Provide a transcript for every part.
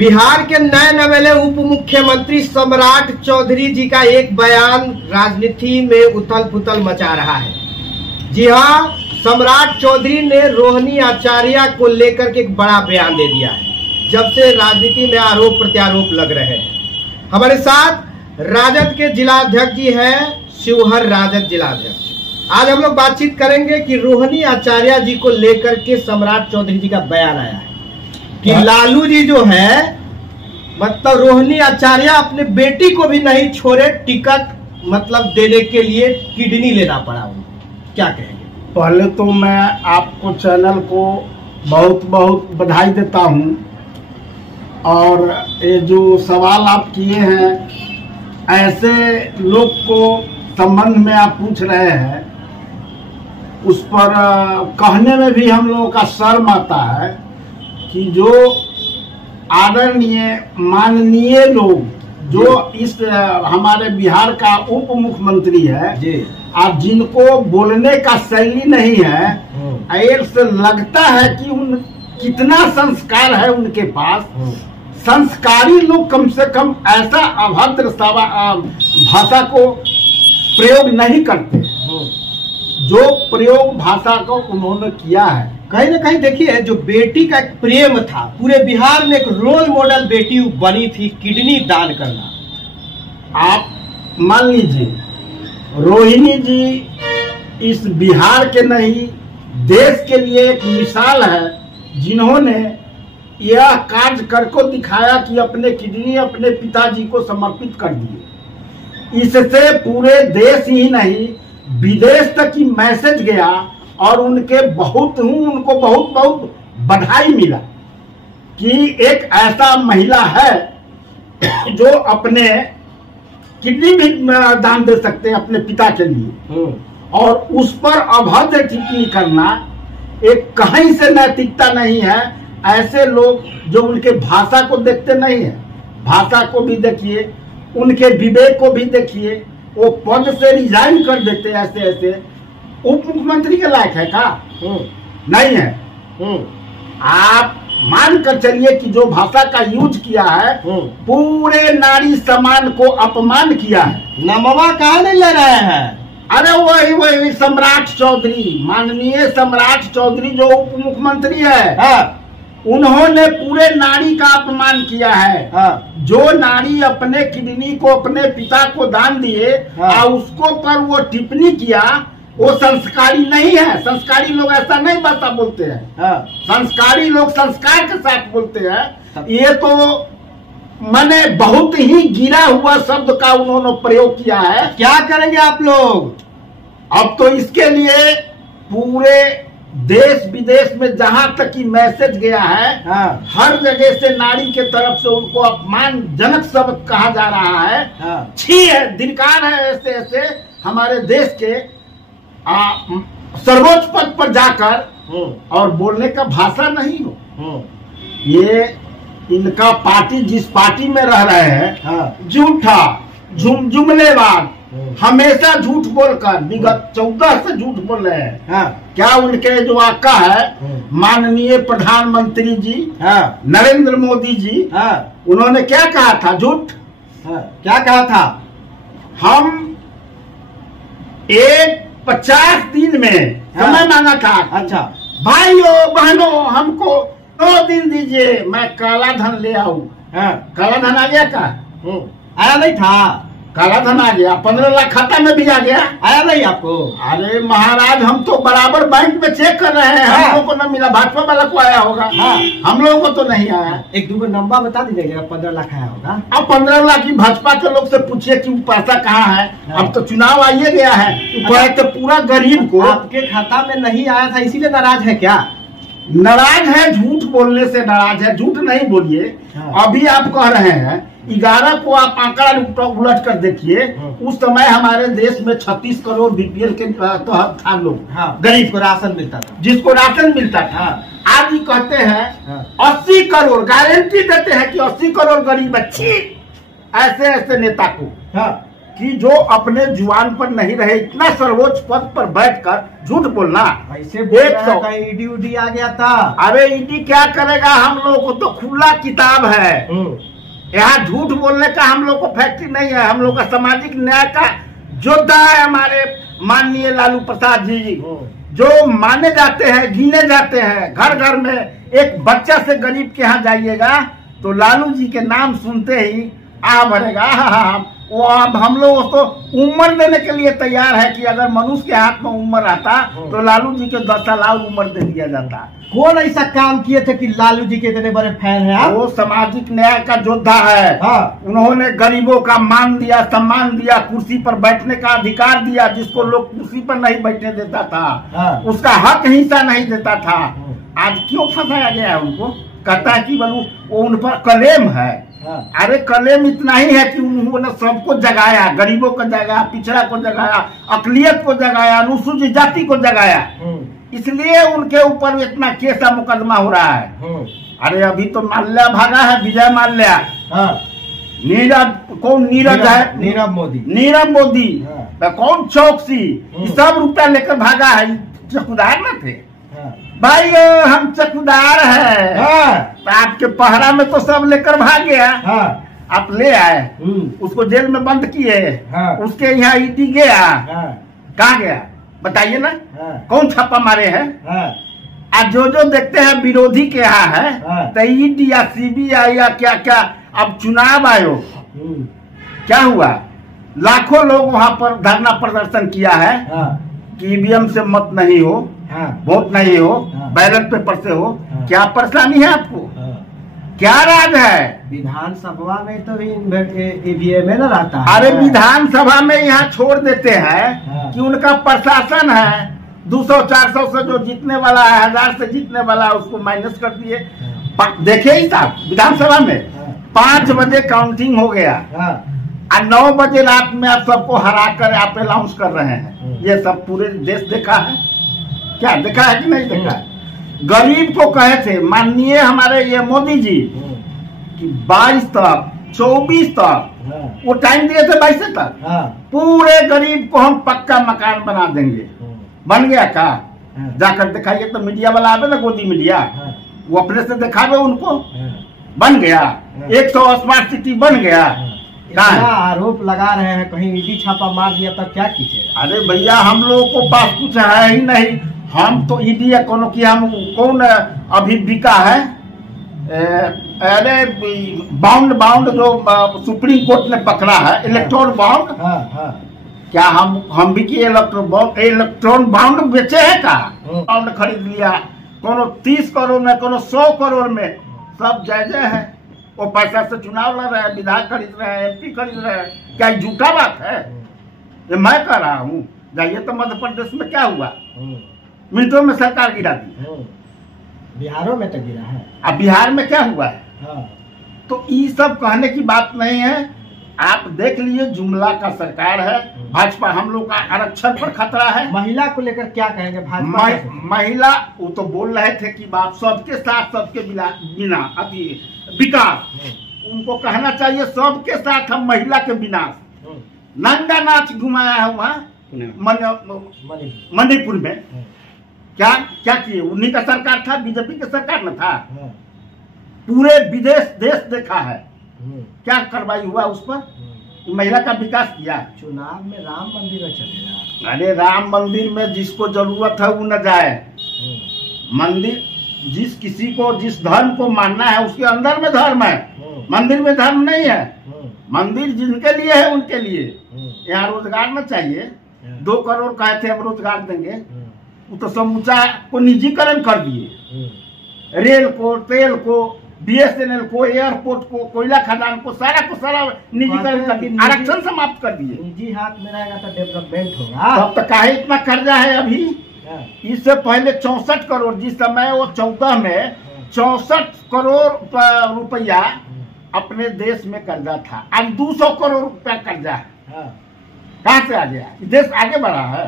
बिहार के नए नवेले उप मुख्यमंत्री सम्राट चौधरी जी का एक बयान राजनीति में उथल पुथल मचा रहा है। जी हाँ, सम्राट चौधरी ने रोहिणी आचार्य को लेकर के एक बड़ा बयान दे दिया है, जब से राजनीति में आरोप प्रत्यारोप लग रहे हैं। हमारे साथ राजद के जिलाध्यक्ष जी हैं, शिवहर राजद जिलाध्यक्ष। आज हम लोग बातचीत करेंगे कि रोहिणी आचार्य जी को लेकर के सम्राट चौधरी जी का बयान आया है कि लालू जी जो है, मतलब रोहिणी आचार्य अपने बेटी को भी नहीं छोड़े, टिकट मतलब देने के लिए किडनी लेना पड़ा उनको। क्या कहेंगे? पहले तो मैं आपको चैनल को बहुत बहुत बधाई देता हूं, और ये जो सवाल आप किए हैं, ऐसे लोग को संबंध में आप पूछ रहे हैं, उस पर कहने में भी हम लोगों का शर्म आता है कि जो आदरणीय माननीय लोग जो इस हमारे बिहार का उप मुख्यमंत्री है जी, आप जिनको बोलने का शैली नहीं है, ऐसे लगता है कि उन कितना संस्कार है उनके पास। संस्कारी लोग कम से कम ऐसा अभद्र भाषा को प्रयोग नहीं करते जो प्रयोग भाषा को उन्होंने किया है। कहीं ना कहीं देखिए, जो बेटी का एक प्रेम था, पूरे बिहार में एक रोल मॉडल बेटी बनी थी, किडनी दान करना। आप मान लीजिए, रोहिणी जी इस बिहार के नहीं, देश के लिए एक मिसाल है, जिन्होंने यह कार्य करके दिखाया कि अपने किडनी अपने पिताजी को समर्पित कर दिए। इससे पूरे देश ही नहीं, विदेश तक की मैसेज गया और उनको बहुत बहुत बधाई मिला कि एक ऐसा महिला है जो अपने किडनी भी दान दे सकते हैं अपने पिता के लिए, और उस पर अभद्र टिप्पणी करना एक कहीं से नैतिकता नहीं है। ऐसे लोग जो उनके भाषा को देखते नहीं है, भाषा को भी देखिए, उनके विवेक को भी देखिए, वो पद से रिजाइन कर देते। ऐसे उप मुख्यमंत्री के लायक है का? नहीं है। आप मान कर चलिए कि जो भाषा का यूज किया है, पूरे नारी समाज को अपमान किया है। नमवा कहाँ नहीं ले रहे हैं? अरे वही सम्राट चौधरी, माननीय सम्राट चौधरी जो उप मुख्यमंत्री है, हाँ। उन्होंने पूरे नारी का अपमान किया है। हाँ। जो नारी अपने किडनी को अपने पिता को दान दिए, हाँ। और उसको पर वो टिप्पणी किया, वो संस्कारी नहीं है। संस्कारी लोग ऐसा नहीं भाषा बोलते हैं। हाँ। संस्कारी लोग संस्कार के साथ बोलते हैं। ये तो मैंने बहुत ही गिरा हुआ शब्द का उन्होंने प्रयोग किया है। क्या करेंगे आप लोग? अब तो इसके लिए पूरे देश विदेश में जहां तक की मैसेज गया है, हाँ। हर जगह से नारी के तरफ से उनको अपमानजनक शब्द कहा जा रहा है। हाँ। छी है, धिक्कार है ऐसे हमारे देश के सर्वोच्च पद पर जाकर और बोलने का भाषा नहीं हो। ये इनका पार्टी जिस पार्टी में रह रहे हैं, हाँ। झूठा जुमलेबाज, हमेशा झूठ बोलकर विगत 14 से झूठ बोल रहे हैं। हाँ। क्या उनके जो आका है माननीय प्रधानमंत्री जी, हाँ। नरेंद्र मोदी जी, हाँ। उन्होंने क्या कहा था? झूठ। हाँ। क्या कहा था? हम 50 दिन में समय मांगा था। अच्छा। भाइयों बहनों, हमको 2 दिन दीजिए, मैं काला धन ले आऊं। हाँ। काला धन आ गया का? आया नहीं था? काला धन आ गया, 15 लाख खाता में भी आ गया। आया नहीं आपको? अरे महाराज, हम तो बराबर बैंक में चेक कर रहे हैं। हाँ। हम लोग को न मिला, भाजपा वाला को आया होगा। हाँ। हम लोगों को तो नहीं आया। एक दो नंबर बता दीजिएगा, 15 लाख आया होगा। अब 15 लाख की भाजपा के लोग से पूछिए कि पैसा कहाँ है। हाँ। अब तो चुनाव आइए गया है, तो पूरा गरीब को आपके खाता में नहीं आया था, इसीलिए नाराज है क्या? नाराज है, झूठ बोलने से नाराज है। झूठ नहीं बोलिए। हाँ। अभी आप कह रहे हैं 11 को आप आंकड़ा उलट कर देखिए। उस समय हमारे देश में 36 करोड़ बीपीएल के तहत था लोग। हाँ। गरीब को राशन मिलता था, जिसको राशन मिलता था। आज ही कहते हैं 80 करोड़, गारंटी देते हैं कि 80 करोड़ गरीब अच्छी, ऐसे नेता को। हाँ। कि जो अपने जुबान पर नहीं रहे, इतना सर्वोच्च पद पर बैठकर झूठ बोलना। ऐसे बोल रहा है कहीं ईडी उडी आ गया था। अरे ईडी क्या करेगा, हम लोग को तो खुला किताब है। यहाँ झूठ बोलने का हम लोग को फैक्ट्री नहीं है। हम लोग का सामाजिक न्याय का योद्धा है हमारे माननीय लालू प्रसाद जी, जो माने जाते हैं, गिने जाते हैं। घर घर में एक बच्चा से गरीब के यहाँ जाइएगा तो लालू जी के नाम सुनते ही आ भरेगा। वो अब हम लोग उसको उम्र देने के लिए तैयार है कि अगर मनुष्य के हाथ में उम्र आता तो लालू जी के 10 साल और उम्र दे दिया जाता। कौन ऐसा काम किए थे कि लालू जी के इतने बड़े फैन हैं आप? वो सामाजिक न्याय का योद्धा है। हाँ। उन्होंने गरीबों का मान दिया, सम्मान दिया, कुर्सी पर बैठने का अधिकार दिया। जिसको लोग कुर्सी पर नहीं बैठने देता था, हाँ। उसका हक हिस्सा नहीं देता था। आज क्यों फंसाया गया है उनको? कहता है कि बोलू वो उन पर क्लेम है। अरे क्लेम इतना ही है कि उन्होंने सबको जगाया, गरीबों को जगाया, पिछड़ा को जगाया, अकलियत को जगाया, अनुसूचित जाति को जगाया। इसलिए उनके ऊपर इतना केसा मुकदमा हो रहा है। अरे अभी तो माल्या भागा है, विजय माल्या। कौन नीरज है? नीरव मोदी। कौन चौकसी, सब रुपया लेकर भागा है। चौकीदार न थे भाई, हम चौकीदार है। तो आपके पहरा में तो सब लेकर भाग गया। आप ले आए, उसको जेल में बंद किए। उसके यहाँ ईडी गया। कहाँ गया बताइए ना? कौन छापा मारे हैं? आज जो देखते हैं विरोधी के यहाँ है, तो ईडी या सीबीआई या क्या क्या। अब चुनाव आयोग क्या हुआ, लाखों लोग वहाँ पर धरना प्रदर्शन किया है कि ईवीएम से मत नहीं हो, वोट नहीं हो, बैलेट पेपर से हो। क्या परेशानी है आपको? क्या राज है? विधानसभा में तो ईवीएम में न रहता है। अरे विधानसभा में यहाँ छोड़ देते हैं कि उनका प्रशासन है। 200-400 से जो जीतने वाला है, 1000 से जीतने वाला है, उसको माइनस कर दिए। देखिए ही साहब, विधानसभा में 5 बजे काउंटिंग हो गया और 9 बजे रात में आप सबको हरा कर आप अनाउंस कर रहे हैं। ये सब पूरे देश देखा है क्या? देखा है कि नहीं देखा है? गरीब को कहे थे माननीय हमारे ये मोदी जी कि 22 तक 24 तक वो टाइम दिए थे, 22 तक पूरे गरीब को हम पक्का मकान बना देंगे। बन गया का? जाकर दिखाइए तो मीडिया वाला आवे ना, गोदी मीडिया, वो अपने से दिखावे उनको। बन गया 100 स्मार्ट सिटी बन गया। आरोप लगा रहे हैं कहीं ईडी छापा मार दिया तब क्या कीजिएगा? अरे भैया हम लोगों को पास कुछ है ही नहीं। हम तो ईडी या कोनो की हम कौन अभी बिका है? अरे बाउंड जो सुप्रीम कोर्ट ने पकड़ा है, इलेक्ट्रॉन बाउंड। क्या हम भी किए इलेक्ट्रॉन बाउंड बेचे है का? बाउंड खरीद लिया, कोनो 30 करोड़ में, कोनो 100 करोड़ में, सब जायज है। वो पैसा से चुनाव लड़ रहे हैं, विधायक खरीद रहे हैं, MP खरीद रहे हैं। क्या झूठा बात है? ये मैं कह रहा हूँ। जाइए तो मध्य प्रदेश में क्या हुआ, मिनटों में सरकार गिरा दी। बिहारों में तो गिरा है। अब बिहार में क्या हुआ है? तो ये सब कहने की बात नहीं है। आप देख लीजिए, जुमला का सरकार है भाजपा। हम लोग का आरक्षण पर खतरा है। महिला को लेकर क्या कहेंगे भाजपा? महिला वो तो बोल रहे थे कि बाप सबके साथ सबके बिना अति विकास। उनको कहना चाहिए सबके साथ हम महिला के विनाश। नंगा नाच घुमाया है वहाँ मणिपुर में। क्या क्या किए? उन्हीं का सरकार था, बीजेपी की सरकार न था। पूरे विदेश देश देखा है, क्या कार्रवाई हुआ उस पर? महिला का विकास किया। चुनाव में राम मंदिर में चलेगा। अरे राम मंदिर में जिसको जरूरत है वो न जाए। मंदिर जिस किसी को जिस धर्म को मानना है उसके अंदर में धर्म है, मंदिर में धर्म नहीं है। मंदिर जिनके लिए है उनके लिए। यहाँ रोजगार न चाहिए। 2 करोड़ कहे थे हम रोजगार देंगे, वो तो समूचा को निजीकरण कर दिए। रेल को, तेल को, BSNL को, एयरपोर्ट को, कोयला खदान को सारा निजीकरण कर दिए, आरक्षण समाप्त कर दिए। निजी हाथ में रहेगा तो डेवलपमेंट होगा। तब तो काहे इतना कर्जा है अभी? इससे पहले 64 करोड़, जिस समय वो 14 में 64 करोड़ रुपया अपने देश में कर्जा था। आज 200 करोड़ रुपया कर्जा है। कहाँ से आ गया? देश आगे बढ़ा है,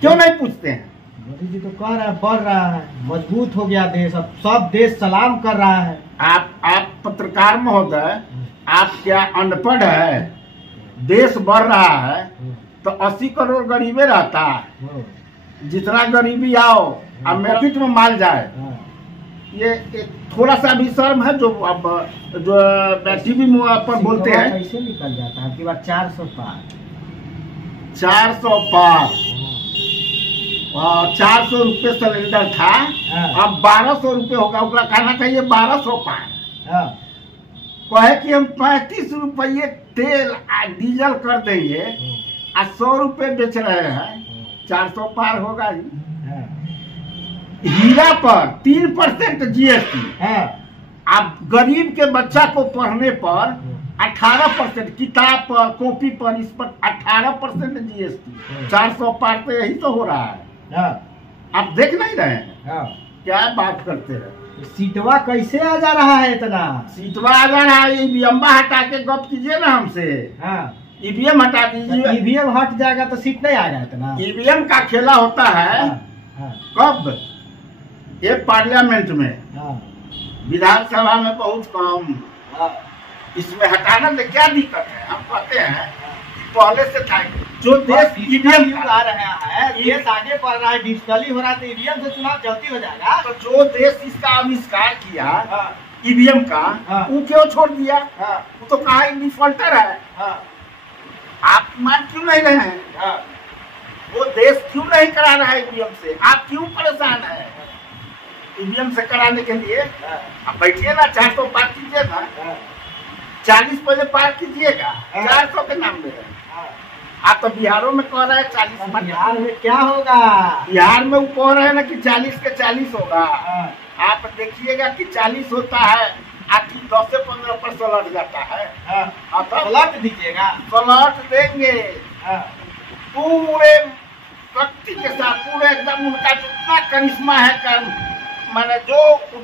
क्यों नहीं पूछते हैं? मोदी जी तो कह रहा है बढ़ रहा है, मजबूत हो गया देश, अब सब देश सलाम कर रहा है। आप पत्रकार महोदय, आप क्या अनपढ़ है? देश बढ़ रहा है तो 80 करोड़ गरीबे रहता है। जितना गरीबी आओ अब मार्केट में माल जाए, ये थोड़ा सा भी शर्म है जो अब जो टीवी पर बोलते हैं। कैसे निकल जाता है आपकी बात? 400 पार 400 पार 400 रुपये सिलेंडर था, अब 1200 रुपये होगा। उसका कहना चाहिए 1200 पार। कहे कि हम 35 रुपये तेल डीजल कर देंगे और 100 रुपये बेच रहे हैं, 400 पार होगा ही। हीरा पर 3% जीएसटी, अब गरीब के बच्चा को पढ़ने पर 18%, किताब पर कॉपी पर इस पर 18% जीएसटी। 400 पार तो यही तो हो रहा है। आप देख नहीं रहे हैं? क्या बात करते हैं? सीटवा कैसे आ जा रहा है इतना? सीटवा आ जा रहा है, ईवीएम हटा के गप कीजिए ना हमसे। ईवीएम हटा दीजिए। ईवीएम हट जाएगा तो सीट नहीं आएगा इतना। ईवीएम का खेला होता है कब? ये पार्लियामेंट में, विधानसभा में बहुत कम। इसमें हटाना में क्या दिक्कत है? हम कहते हैं पहले से था जो देश ईवीएम आ रहा है, देश आगे बढ़ रहा है, डिजिटली हो रहा है, तो ईवीएम से चुनाव जल्दी हो जाएगा। तो जो देश इसका आविष्कार किया ईवीएम का, वो क्यों छोड़ दिया? वो तो कहा डिफॉल्टर है। आप मान क्यों नहीं रहे हैं? वो देश क्यों नहीं करा रहा है ईवीएम से? आप क्यों परेशान है ईवीएम से कराने के लिए? आप बैठिए ना, 400 पार कीजिए ना, 40 पहले पार कीजिएगा, 400 के नाम में। आप तो बिहारों में कह रहे हैं 40। बिहार में क्या होगा? बिहार में वो कह रहे हैं ना कि 40 के 40 होगा। आप देखिएगा कि 40 होता है, आपकी 10 से 15 सलट जाता है। सलट दीजिएगा? सलट देंगे पूरे शक्ति के साथ, पूरे एकदम। उनका जितना करिश्मा है, मैंने जो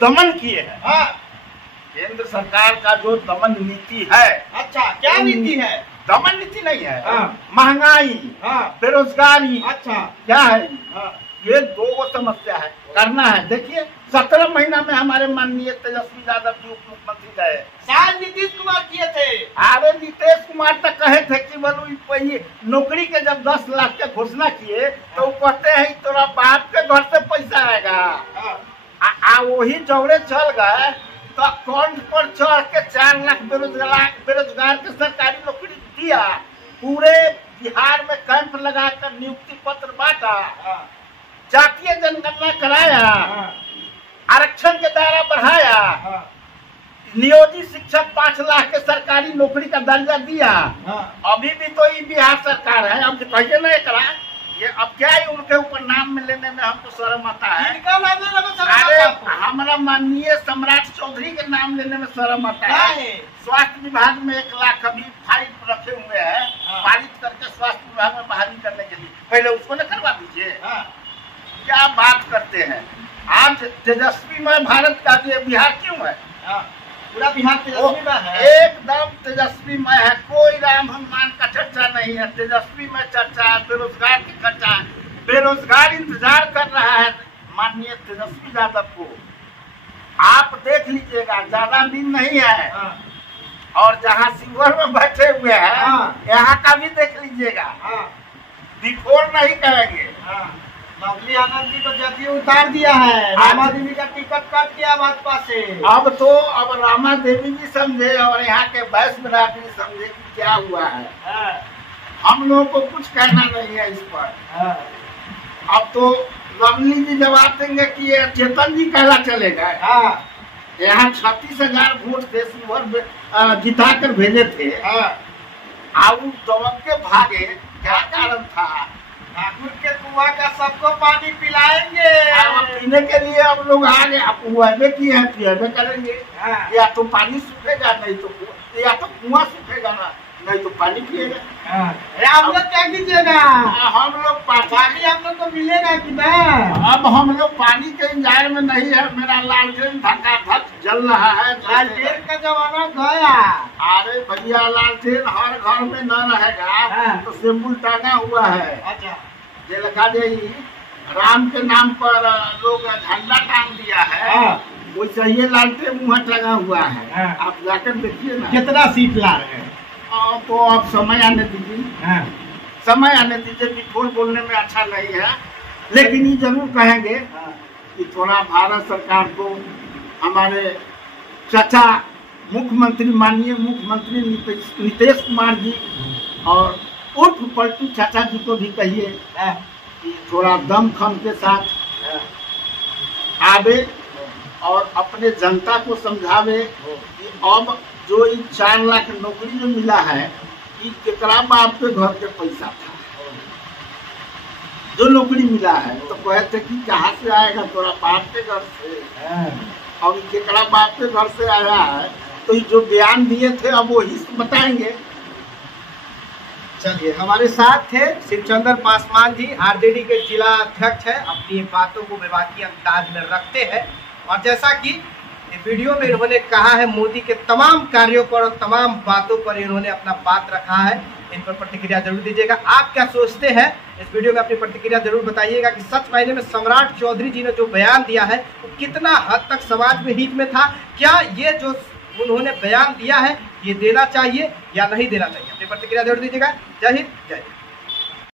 दमन किए हैं, केंद्र सरकार का जो दमन नीति है। अच्छा, क्या नीति है? दमन नीति नहीं है, महंगाई, बेरोजगारी। अच्छा, क्या है? ये दो समस्या है, करना है। देखिए 17 महीना में हमारे माननीय तेजस्वी यादव जी उप मुख्यमंत्री गए, शायद नीतीश कुमार किए थे। अरे नीतीश कुमार तक कहे थे कि बोलो नौकरी के जब 10 लाख के घोषणा किए तो वो कहते हैं तोरा बाप के घर से पैसा आएगा। वही जौड़े चल गए तो अकाउंट पर चढ़ के 4 लाख बेरोजगार के सरकारी नौकरी दिया। पूरे बिहार में कैंप लगाकर नियुक्ति पत्र बांटा, जातीय जनगणना कराया, आरक्षण के दायरा बढ़ाया, नियोजित शिक्षक 5 लाख के सरकारी नौकरी का दर्जा दिया। अभी भी तो ये बिहार सरकार है। अब कहिए ना करा ये, अब क्या है उनके ऊपर नाम में लेने में हमको शर्म आता है। अरे हमारा माननीय सम्राट चौधरी के नाम लेने में शर्म आता है। स्वास्थ्य विभाग में 1 लाख अभी फाइल रखे हुए हैं, पारित करके स्वास्थ्य विभाग में बहाली करने के लिए। पहले उसको न करवा दीजिए। क्या बात करते हैं? आज तेजस्वीमय भारत का बिहार क्यों है? पूरा बिहार तेजस्वी है, एकदम तेजस्वीमय है। कोई राम हनुमान का चर्चा नहीं है, तेजस्वीमय चर्चा है, बेरोजगार की चर्चा है। बेरोजगार इंतजार कर रहा है माननीय तेजस्वी यादव को। आप देख लीजिएगा, ज्यादा दिन नहीं है। और जहाँ शिवहर में बैठे हुए हैं, यहाँ का भी देख लीजिएगा। बिफोर नहीं करेंगे। लवली आनंद जी को जदयू उतार दिया है, रामा देवी का टिकट काट दिया भाजपा से। अब रामा देवी जी समझे और यहाँ के वैश्य बिरादरी समझे कि क्या हुआ है। हम लोगों को कुछ कहना नहीं है इस पर। अब तो लवली जी जवाब देंगे कि ये चेतन जी कहला चलेगा। यहाँ 36,000 वोट थे, शिवहर जिता कर भेजे थे। अब दौड़ के भागे, क्या कारण था? ठाकुर के कुआं का सबको पानी पिलाएंगे। पीने के लिए अब लोग आ गए, आप हुए किए हैं, पिए करेंगे। या तो पानी सूखेगा, नहीं तो या तो कुआं सूखेगा ना, नहीं तो पानी पिएगा। आप लोग क्या कीजिएगा? हम लोग पानी हम लोग को मिलेगा कि नहीं? अब हम लोग पानी के इंतजार में नहीं है। मेरा लालटेन धक जल रहा है। लालटेन का जमाना गया। अरे भैया, लालटेन हर घर में न रहेगा तो सिंबल टांगा हुआ है। अच्छा, ये लिखा जाए राम के नाम पर लोग झंडा टांग दिया है, वैसे ये लालटेन मुँह टंगा हुआ है। आप जाकर देखिए ना कितना सीट ला रहे हैं। तो आप समय आने दीजिए, समय आने दीजिए। बिल्कुल बोलने में अच्छा नहीं है, लेकिन ये जरूर कहेंगे कि थोड़ा भारत सरकार को, हमारे चाचा मुख्यमंत्री, माननीय मुख्यमंत्री नीतीश कुमार जी और उर्फ पलटू चाचा जी को भी कहिए कि थोड़ा दमखम के साथ आवे और अपने जनता को समझावे कि अब जो 4 लाख नौकरी जो मिला है, ये केकरा बाप के घर के पैसा था। जो नौकरी मिला है तो कहे थे कि कहाँ से आएगा, तोरा बाप के घर से, और केकरा बाप के घर से आया है। तो ये जो बयान दिए थे अब वही बताएंगे। चलिए, हमारे साथ थे शिवचंद्र पासवान जी, आरजेडी के जिला अध्यक्ष है, अपनी बातों को विवादी अंदाज में रखते हैं। और जैसा कि वीडियो में इन्होंने कहा है, मोदी के तमाम कार्यों पर और तमाम बातों पर इन्होंने अपना बात रखा है। इन पर प्रतिक्रिया जरूर दीजिएगा। आप क्या सोचते हैं, इस वीडियो में अपनी प्रतिक्रिया जरूर बताइएगा कि सच मायने में सम्राट चौधरी जी ने जो बयान दिया है वो कितना हद तक समाज में हित में था। क्या ये जो उन्होंने बयान दिया है ये देना चाहिए या नहीं देना चाहिए? अपनी प्रतिक्रिया जरूर दीजिएगा। जय हिंद, जय हिंद।